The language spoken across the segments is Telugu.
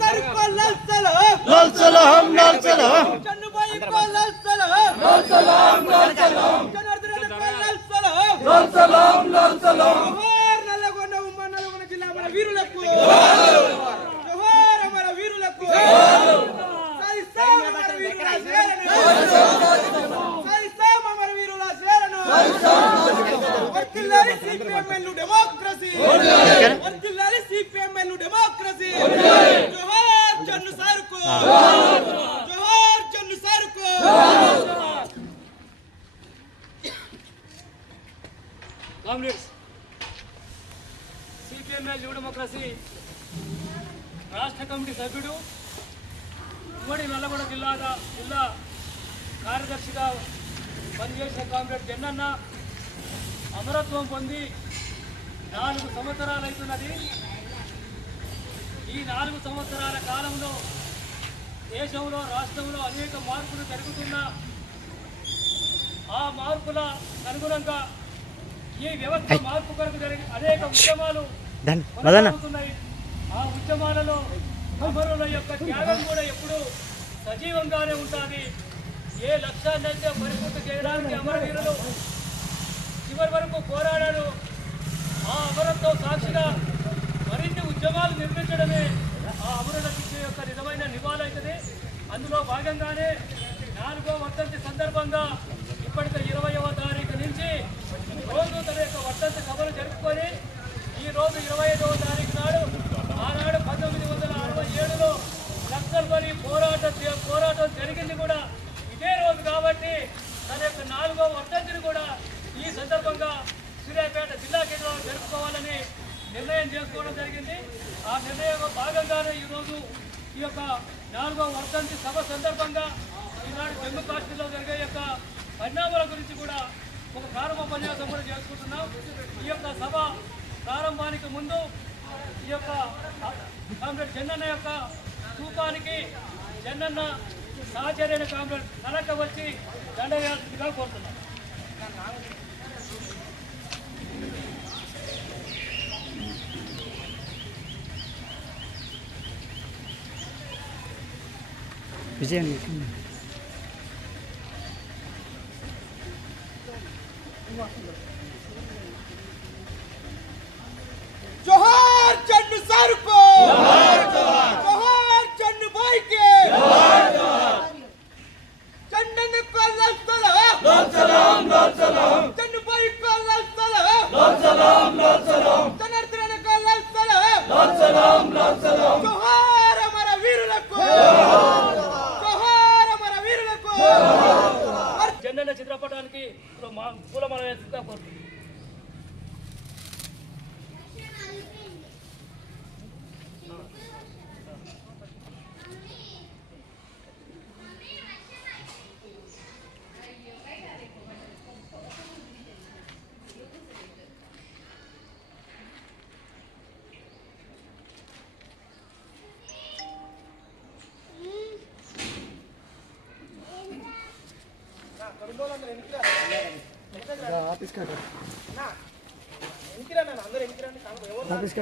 सर को लाल सलाम, लाल सलाम, लाल सलाम। चन्नू भाई को लाल सलाम, लाल सलाम, लाल सलाम। जनार्दन को लाल सलाम, लाल सलाम, लाल सलाम। जोहार नल्लगొండ ఉమ్మనల్గొండ జిల్లా మన వీరులకు జోహార్ हमारा వీరులకు సాయి సాం మన వీరుల సేనను సాయి సాం మన వీరుల సేనను వర్ధిల్లాలి సిపిఎంఎల్ డెమోక్రసీ వర్ధిల్లాలి సిపిఎంఎల్ డెమోక్రసీ జోహార్ చన్ను సార్ को జోహార్ చన్ను సార్ को కామ్రేడ్స్ సిపిఎంఎల్ న్యూ డెమోక్రసీ రాష్ట్ర కమిటీ సభ్యుడు ఉమ్మడి నల్లగొండ జిల్లా కార్యదర్శిగా పనిచేసిన కామ్రేడ్ జన్నన్న అమరత్వం పొంది 4 సంవత్సరాలు అవుతున్నది. ఈ 4 సంవత్సరాల కాలంలో దేశంలో రాష్ట్రంలో అనేక మార్పులు జరుగుతున్న ఆ మార్పుల అనుగుణంగా ఈ వ్యవస్థ మార్పు కొరకు జరిగి అనేక ఉద్యమాలు కొనసాగుతున్నాయి. ఆ ఉద్యమాలలో అమరుల యొక్క త్యాగం కూడా ఎప్పుడు సజీవంగానే ఉంటుంది. ఏ లక్ష్యాన్నైతే పరిపూర్తి చేయడానికి అమరవీరులు చివరి వరకు పోరాడారు. ఆ అమరత్వం సాక్షిగా మరిన్ని ఉద్యమాలు నిర్మించడమే ఆ అమరుల శిక్ష యొక్క నిజమైన నివాళవుతుంది. అందులో భాగంగానే 4వ వర్ధంతి సందర్భంగా ఇప్పటికే 20వ తారీఖు నుంచి రోజు తన యొక్క వర్ధంతి సభలు జరుపుకొని ఈ రోజు 25వ తారీఖు నాడు ఆనాడు 1967లో నక్సల్బరీ పోరాటం జరిగింది కూడా ఇదే రోజు కాబట్టి తన యొక్క 4వ వర్ధంతిని కూడా ఈ సందర్భంగా సూర్యాపేట జిల్లా కేంద్రంలో జరుపుకోవాలని నిర్ణయం చేసుకోవడం జరిగింది. ఆ నిర్ణయంలో భాగంగానే ఈరోజు ఈ యొక్క 4వ వర్ధంతి సభ సందర్భంగా ఈనాడు జమ్మూ కాశ్మీర్లో జరిగే యొక్క పరిణామాల గురించి కూడా ఒక ప్రారంభోపన్యాసం కూడా చేసుకుంటున్నాం. ఈ యొక్క సభ ప్రారంభానికి ముందు ఈ యొక్క కామ్రేడ్ జన్నన్న యొక్క స్థూపానికి జన్నన్న సహచర్యైన కామ్రేడ్ కనక వచ్చి దండ వేయాల్సిందిగా కోరుతున్నాం. విజయం जोहार चन्नु सर को जोहार चन्नु भाई के चन्नन को लाल सलाम चन्नु भाई को लाल सलाम जनार्दन को लाल सलाम जोहार हमारा वीरुలకు जोहार हमारा वीरुలకు జన్నన్న చిత్రపటానికి పూలమాల వేస్తుందా కోరుతున్నాం.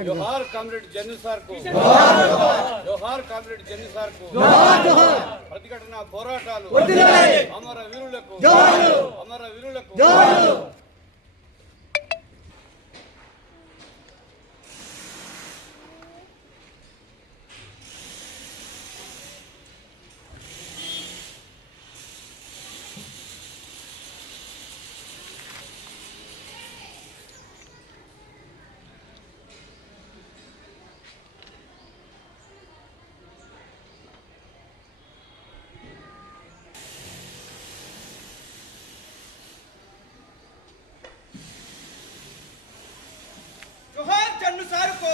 जोहार कामरेड जन्नू सार को जोहार कामरेड जन्नू सार को प्रतिघटना పోరాటాలు అమర వీరులకు అమర వీరులకు जोहार चन्नु सर को